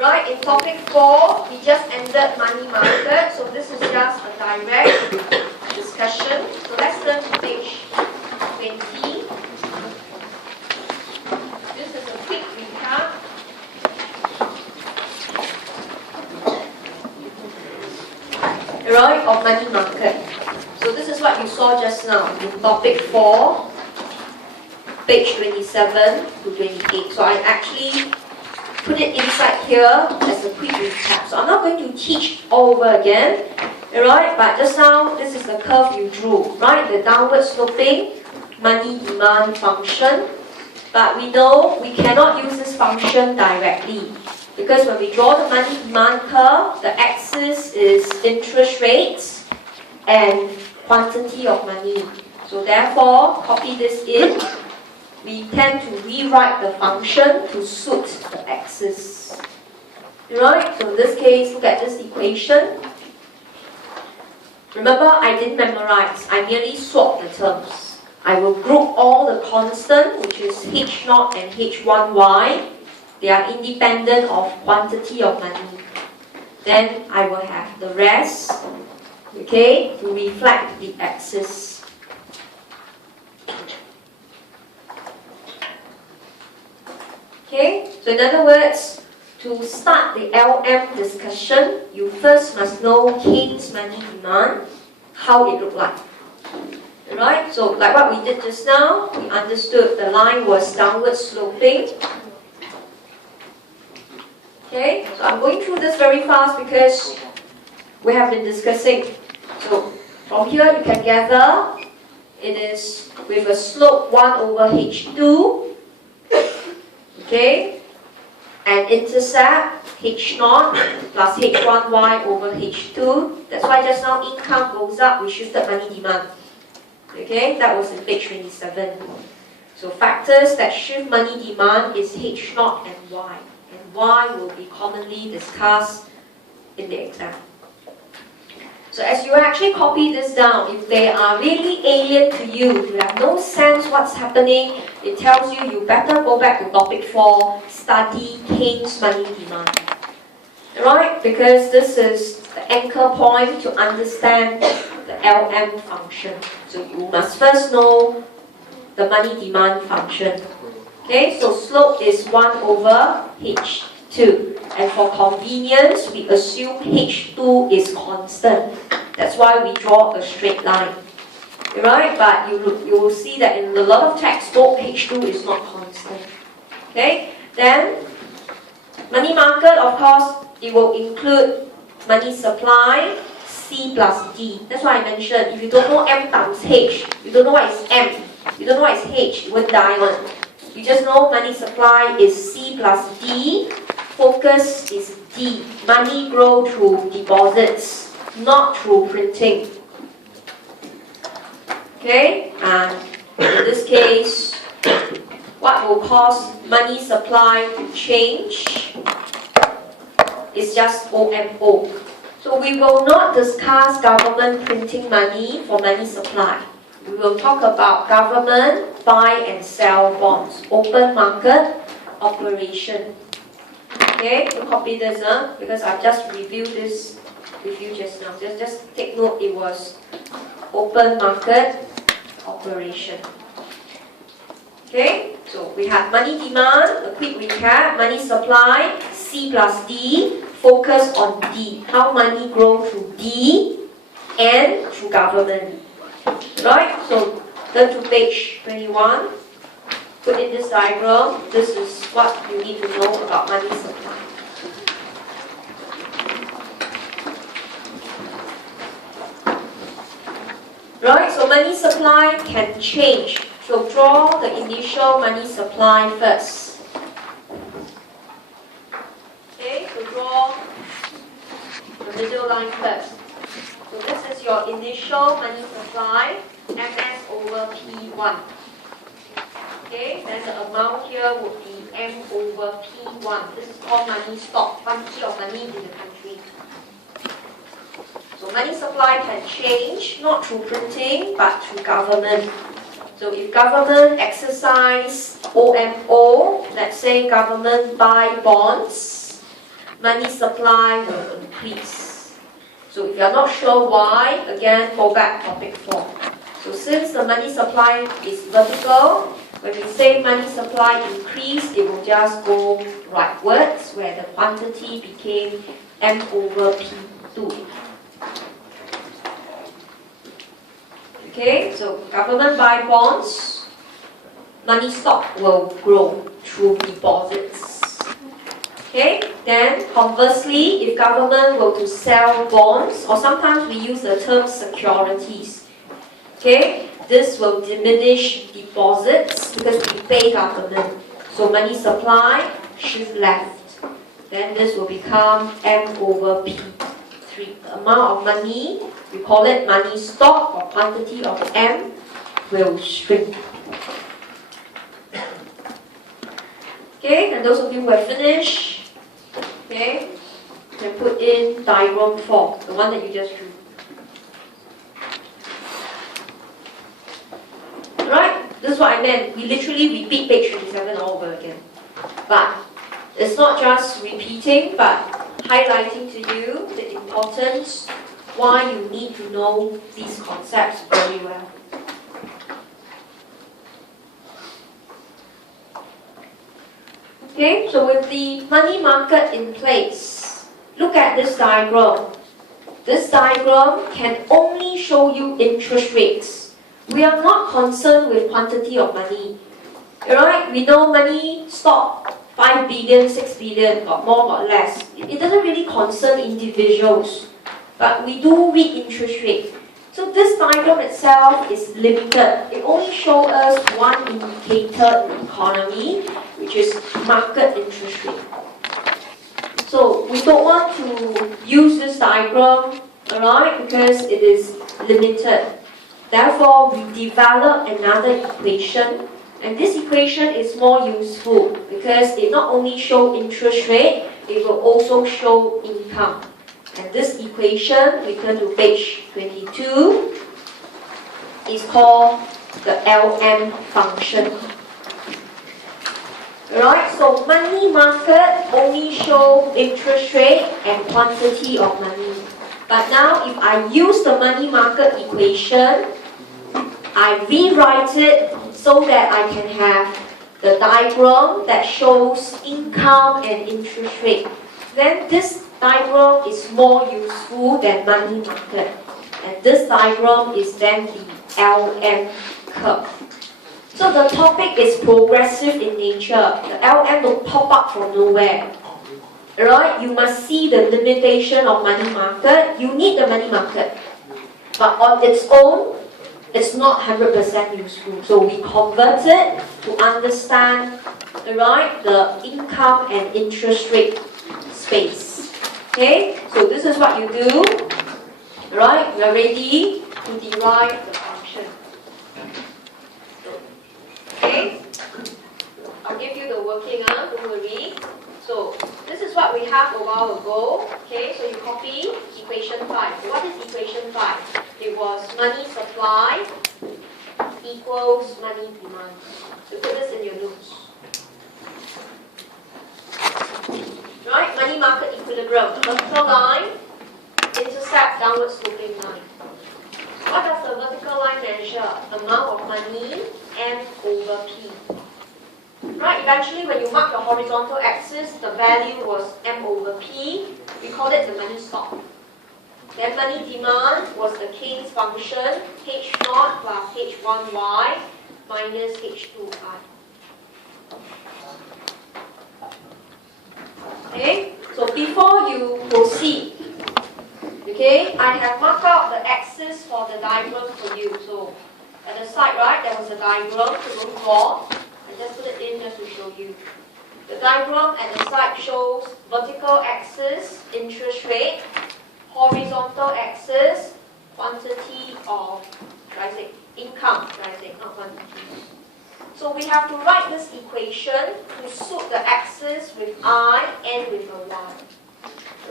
Right, in topic 4, we just ended money market, so this is just a direct discussion. So let's turn to page 20. This is a quick recap. Right, of money market. So this is what you saw just now in topic 4, page 27 to 28. So I actually put it inside here as a quick recap. So I'm not going to teach all over again, right? But just now, this is the curve you drew, right? The downward sloping money demand function. But we know we cannot use this function directly, because when we draw the money demand curve, the axis is interest rates and quantity of money. So therefore, copy this in. We tend to rewrite the function to suit the axis. Right? So in this case, look at this equation. Remember, I didn't memorize. I merely swapped the terms. I will group all the constant, which is H0 and H1Y. They are independent of quantity of money. Then I will have the rest, okay, to reflect the axis. Okay, so in other words, to start the LM discussion, you first must know Keynes money demand, how it looked like. Right, so like what we did just now, we understood the line was downward sloping. Okay, so I'm going through this very fast because we have been discussing. So from here you can gather it is with a slope 1 over H2. Okay, and intercept H0 plus H1Y over H2. That's why just now income goes up, we shifted money demand. Okay, that was in page 27. So factors that shift money demand is H0 and Y. And Y will be commonly discussed in the exam. So as you actually copy this down, if they are really alien to you, you have no sense what's happening, it tells you you better go back to topic 4, study Keynes money demand. Right? Because this is the anchor point to understand the LM function. So you must first know the money demand function. Okay, so slope is 1 over H2. And for convenience, we assume H2 is constant. That's why we draw a straight line. Right? But you will see that in a lot of textbook, H2 is not constant. Okay? Then, money market, of course, it will include money supply, C plus D. That's why I mentioned, if you don't know M times H, you don't know what is M, you don't know what is H, you won't die one. You just know money supply is C plus D. Focus is D. Money grow through deposits, not through printing. Okay? And in this case, what will cause money supply to change is just OMO. So we will not discuss government printing money for money supply. We will talk about government buy and sell bonds, open market operation. Okay, so copy this because I've just reviewed this with you just now. Just take note, it was open market operation. Okay, so we have money demand, a quick recap, money supply, C plus D, focus on D, how money grow through D and through government. Right, so turn to page 21. Put in this diagram, this is what you need to know about money supply. Right, so money supply can change. So draw the initial money supply first. Okay, so draw the middle line first. So this is your initial money supply, MS over P1. Okay, then the amount here would be M over P1. This is called money stock, quantity of money in the country. So money supply can change, not through printing, but through government. So if government exercise OMO, let's say government buy bonds, money supply will increase. So if you are not sure why, again, go back topic 4. So since the money supply is vertical, when we say money supply increase, it will just go rightwards, where the quantity became M over P2. Okay, so government buy bonds, money stock will grow through deposits. Okay, then conversely, if government were to sell bonds, or sometimes we use the term securities, okay, this will diminish deposits because we pay government. So money supply shift left. Then this will become M over P3. The amount of money, we call it money stock or quantity of M, will shrink. Okay, and those of you who have finished, okay, you can put in diagram 4, the one that you just drew. Right? This is what I meant. We literally repeat page 27 all over again. But it's not just repeating, but highlighting to you the importance why you need to know these concepts very well. Okay, so with the money market in place, look at this diagram. This diagram can only show you interest rates. We are not concerned with quantity of money. Alright, we know money stock 5 billion, 6 billion, got more, got less. It doesn't really concern individuals, but we do read interest rate. So this diagram itself is limited. It only shows us one indicator in the economy, which is market interest rate. So we don't want to use this diagram, alright, because it is limited. Therefore, we develop another equation, and this equation is more useful because it not only shows interest rate, it will also show income. And this equation, we turn to page 22, is called the LM function. Alright, so money market only show interest rate and quantity of money. But now if I use the money market equation, I rewrite it so that I can have the diagram that shows income and interest rate. Then this diagram is more useful than money market. And this diagram is then the LM curve. So the topic is progressive in nature. The LM will pop up from nowhere. Right? You must see the limitation of money market. You need the money market. But on its own, it's not 100% useful. So we convert it to understand, right, the income and interest rate space. Okay? So this is what you do. Right? You are ready to derive the function. Okay? I'll give you the working, don't worry. So this is what we have a while ago. Okay, so you copy equation 5. So what is equation 5? It was money supply equals money demand. So put this in your notes. Right, money market equilibrium. Vertical line intercept downward sloping line. What does the vertical line measure? Amount of money M over P. Right, eventually when you mark the horizontal axis, the value was M over P. We call it the money stock. Then money demand was the Keynes function, H0 plus H1y minus H2i. Okay, so before you proceed, okay, I have marked out the axis for the diagram for you. So at the side, right, there was a diagram, so don't draw. I just put it in just to show you. The diagram at the side shows vertical axis, interest rate, horizontal axis, quantity of, income, not quantity. So we have to write this equation to suit the axis with I and with a y.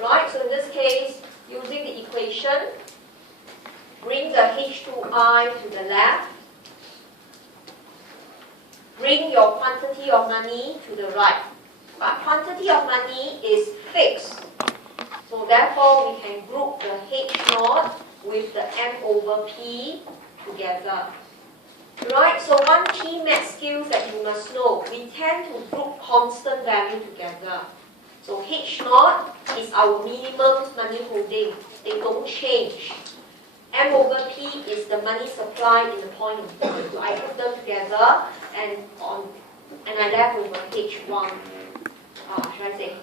Right, so in this case, using the equation, bring the H2i to the left, bring your quantity of money to the right. But quantity of money is fixed. therefore we can group the H0 with the M over P together. Right, so one key math skills that you must know, we tend to group constant value together. So H0 is our minimum money holding, they don't change. M over P is the money supply in the point of time. So I put them together and I left with a H1. Should I say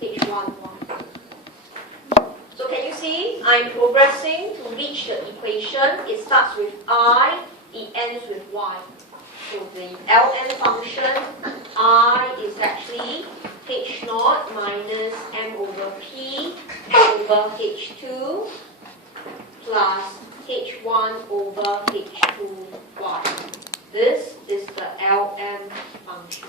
H1? So can you see, I'm progressing to reach the equation. It starts with I, it ends with Y. So the Ln function, I is actually H0 minus M over P over H2 plus H1 over H2Y. This is the Ln function.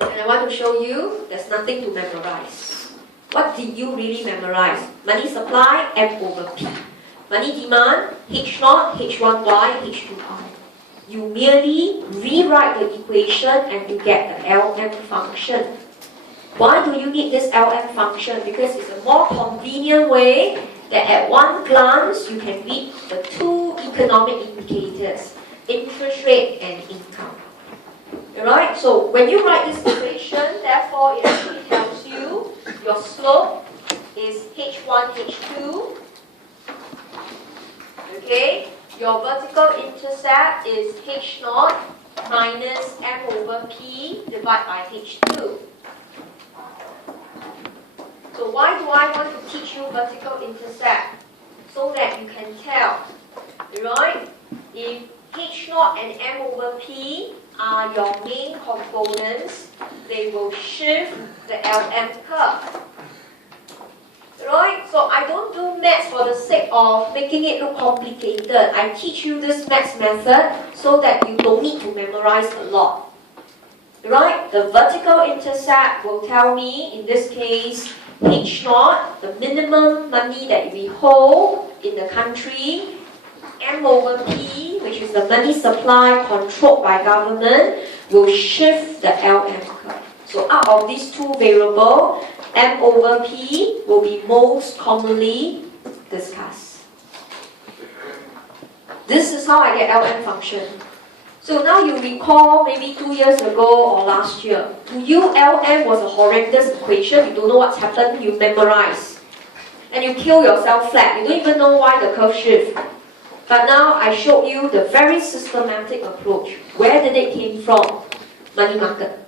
And I want to show you there's nothing to memorize. What did you really memorize? Money supply, M over P. Money demand, H0, H1Y, H2I. You merely rewrite the equation and you get the Ln function. Why do you need this Ln function? Because it's a more convenient way that at one glance you can read the two economic indicators, interest rate and income. Alright, so when you write this equation, therefore it actually tells you your slope is H1, H2. Okay, your vertical intercept is H0 minus M over P divided by H2. So why do I want to teach you vertical intercept? So that you can tell, right? If H0 and M over P are your main components, they will shift the Ln curve. Right? So I don't do maths for the sake of making it look complicated. I teach you this maths method so that you don't need to memorize a lot. Right? The vertical intercept will tell me, in this case, H0, the minimum money that we hold in the country, M over P, which is the money supply controlled by government, will shift the Ln curve. So out of these two variables, M over P will be most commonly discussed. This is how I get Ln function. So now you recall maybe 2 years ago or last year. To you, Ln was a horrendous equation. You don't know what's happened. You memorize. And you kill yourself flat. You don't even know why the curve shifts. But now I showed you the very systematic approach. Where did it came from? Money market.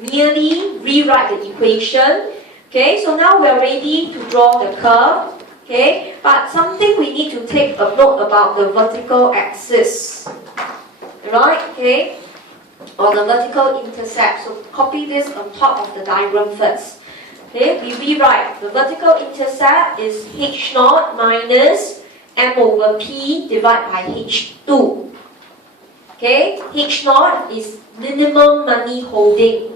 Merely rewrite the equation. Okay, so now we are ready to draw the curve. Okay, but something we need to take a note about the vertical axis. Right, okay, or the vertical intercept. So copy this on top of the diagram first. Okay, we rewrite. The vertical intercept is H0 minus M over P divided by H2. Okay, H0 is minimum money holding.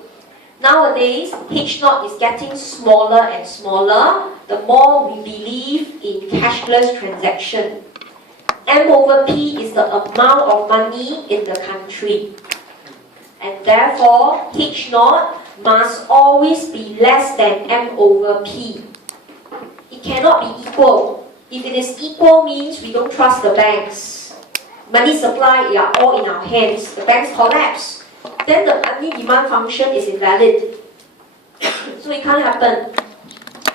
Nowadays, H0 is getting smaller and smaller the more we believe in cashless transaction. M over P is the amount of money in the country. And therefore, H0 must always be less than M over P. It cannot be equal. If it is equal means we don't trust the banks. Money supply are all in our hands. The banks collapse. Then the money demand function is invalid. So it can't happen.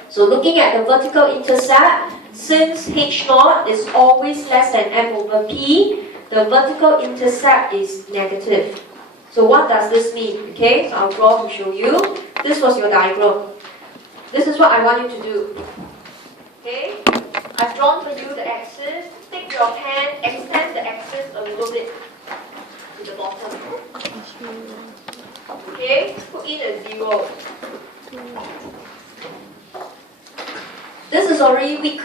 So looking at the vertical intercept, since H0 is always less than M over P, the vertical intercept is negative. So what does this mean? Okay, so I'll draw to show you. This was your diagram. This is what I want you to do. Okay, I've drawn for you the axis. Take your hand, extend the axis a little bit to the bottom. Okay, put in a 0. This is already weak.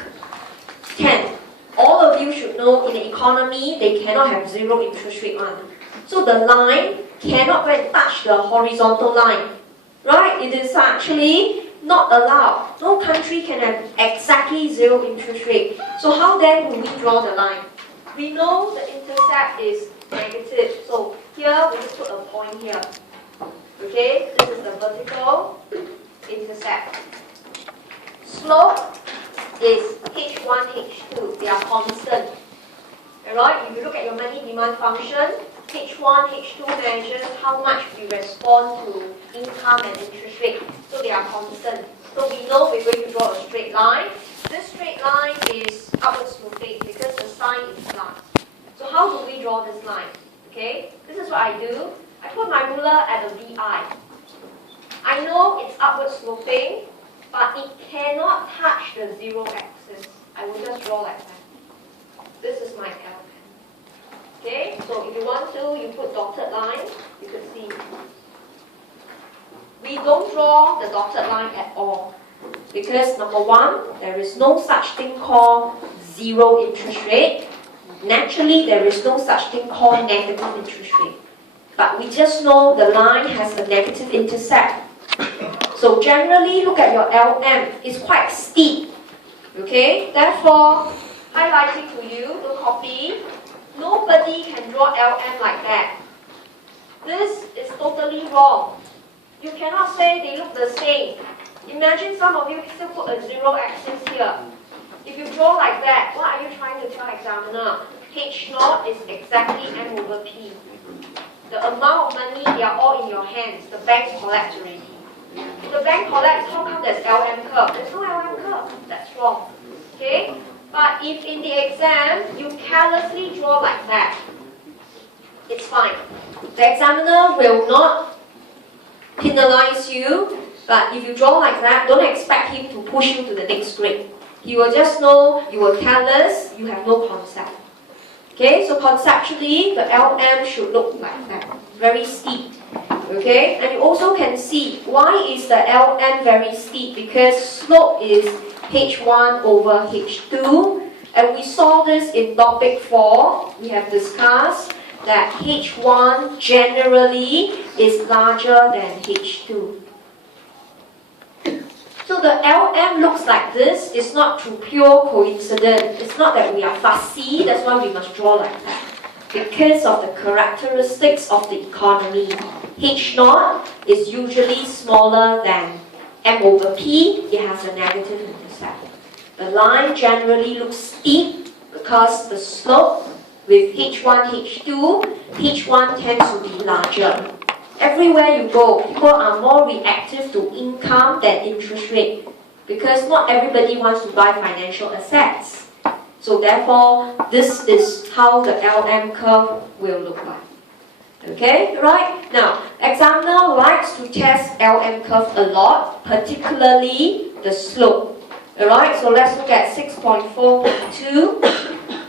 10. All of you should know in the economy, they cannot have zero interest rate on. So the line cannot go and touch the horizontal line. Right? It is actually not allowed. No country can have exactly zero interest rate. So how then will we draw the line? We know the intercept is negative. So here we just put a point here. Okay? This is the vertical intercept. Slope is H1, H2. They are constant. Alright, if you look at your money demand function, H1, H2 measures how much we respond to income and interest rate. So they are constant. So we know we're going to draw a straight line. This straight line is upward sloping because the sign is plus. So how do we draw this line? Okay, this is what I do. I put my ruler at a VI. I know it's upward sloping, but it cannot touch the zero axis. I will just draw like that. This is my L. Okay, so if you want to, you put dotted line, you could see. We don't draw the dotted line at all. Because number one, there is no such thing called zero interest rate. Naturally, there is no such thing called negative interest rate. But we just know the line has a negative intercept. So generally, look at your LM. It's quite steep. Okay, therefore, highlighting to you, don't copy. Nobody can draw LM like that. This is totally wrong. You cannot say they look the same. Imagine some of you still put a zero axis here. If you draw like that, what are you trying to tell examiner? H0 is exactly M over P. The amount of money, they are all in your hands. The bank collects already. If the bank collects, how come there's LM curve? There's no LM curve. That's wrong. Okay? But if in the exam, you carelessly draw like that, it's fine. The examiner will not penalize you, but if you draw like that, don't expect him to push you to the next grade. He will just know you were careless, you have no concept. Okay, so conceptually, the LM should look like that, very steep. Okay, and you also can see, why is the LM very steep? Because slope is H1 over H2, and we saw this in topic 4. We have discussed that H1 generally is larger than H2. So the LM looks like this. It's not through pure coincidence. It's not that we are fussy, that's why we must draw like that. Because of the characteristics of the economy. H0 is usually smaller than M over P. It has a negative intercept. The line generally looks steep because the slope with H1, H2, H1 tends to be larger. Everywhere you go, people are more reactive to income than interest rate because not everybody wants to buy financial assets. So therefore, this is how the LM curve will look like. Okay, right? Now, examiner likes to test LM curve a lot, particularly the slope. Alright, so let's look at 6.4.2.